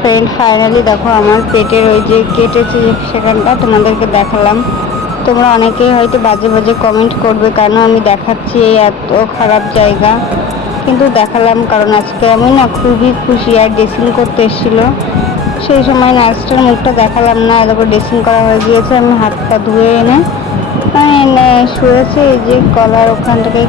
Friend finally দেখো আমার পেটের ওই যে কেটেছে সেখানটা, তোমাদেরকে দেখালাম। তোমরা অনেকেই হয়তো বাজে বাজে কমেন্ট করবে, কেন আমি দেখাচ্ছি এই এত খারাপ জায়গা? কিন্তু দেখালাম, কারণ আজকে আমি না খুবই খুশি, আর ড্রেসিং করতে এসেছিল। সেই সময় নার্সটার মুখটা দেখালাম না এরকম ড্রেসিং করা হয়ে গিয়েছে, আমি হাত পা ধুয়ে এনে শুয়েছে, এই যে গলার ওখান থেকে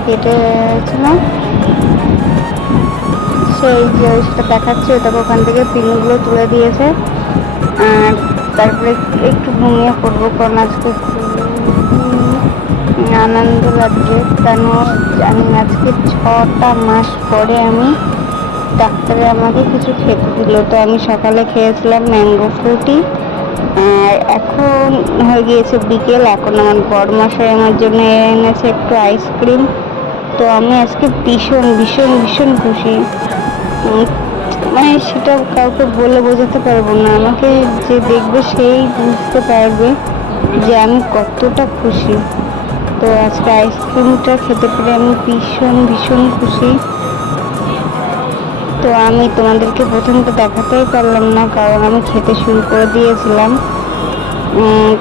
কেটেছিল সেই যে সেটা দেখাচ্ছে ওটাকে ওখান থেকে পিনগুলো তুলে দিয়েছে। আর তারপরে একটু ঘুমিয়ে পড়ব, কারণ আজকে আনন্দ লাগছে। কেন জানি আজকে ছটা মাস পরে আমি ডাক্তারে আমাকে কিছু খেতে দিল। তো আমি সকালে খেয়েছিলাম ম্যাঙ্গো ফ্রুটি। আর এখন হয়ে গিয়েছে বিকেল, এখন আমার বড় মশাই আমার জন্য এনেছে একটু আইসক্রিম। তো আমি আজকে ভীষণ ভীষণ ভীষণ খুশি। মানে সেটা কাউকে বলে বোঝাতে পারব না। আমাকে যে দেখবে সেই বুঝতে পারবে যে আমি কতটা খুশি। তো আজকে আইসক্রিমটা খেতে পেরে আমি ভীষণ ভীষণ খুশি। তো আমি তোমাদেরকে প্রথমটা দেখাতেই পারলাম না, কারণ আমি খেতে শুরু করে দিয়েছিলাম।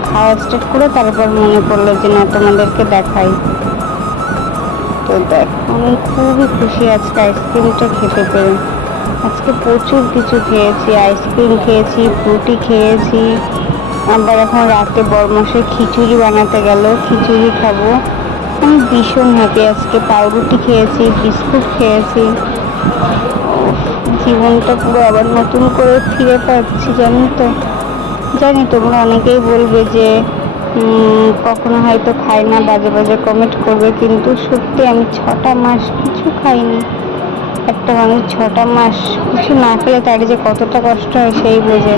খাওয়া স্টার্ট করে তারপর মনে পড়ল যে না, তোমাদেরকে দেখাই। তো আমি খুবই খুশি আজকে আইসক্রিমটা খেতে পেরে। আজকে প্রচুর কিছু খেয়েছি, আইসক্রিম খেয়েছি ফ্রুটি খেয়েছি। আবার এখন রাতে বরমাসে খিচুড়ি বানাতে গেল, খিচুড়ি খাব। আমি ভীষণ হ্যাপি আজকে, পাউরুটি খেয়েছি, বিস্কুট খেয়েছি। জীবনটা পুরো আবার নতুন করে ফিরে পাচ্ছি, জানি তো। জানি তোমরা অনেকেই বলবে যে কখনো হয়তো খাই না, বাজে বাজে কমেন্ট করবে, কিন্তু সত্যি আমি ছটা মাস কিছু খাইনি। একটা মানুষ ছটা মাস কিছু না খেলে তার যে কতটা কষ্ট হয় সেই বোঝে।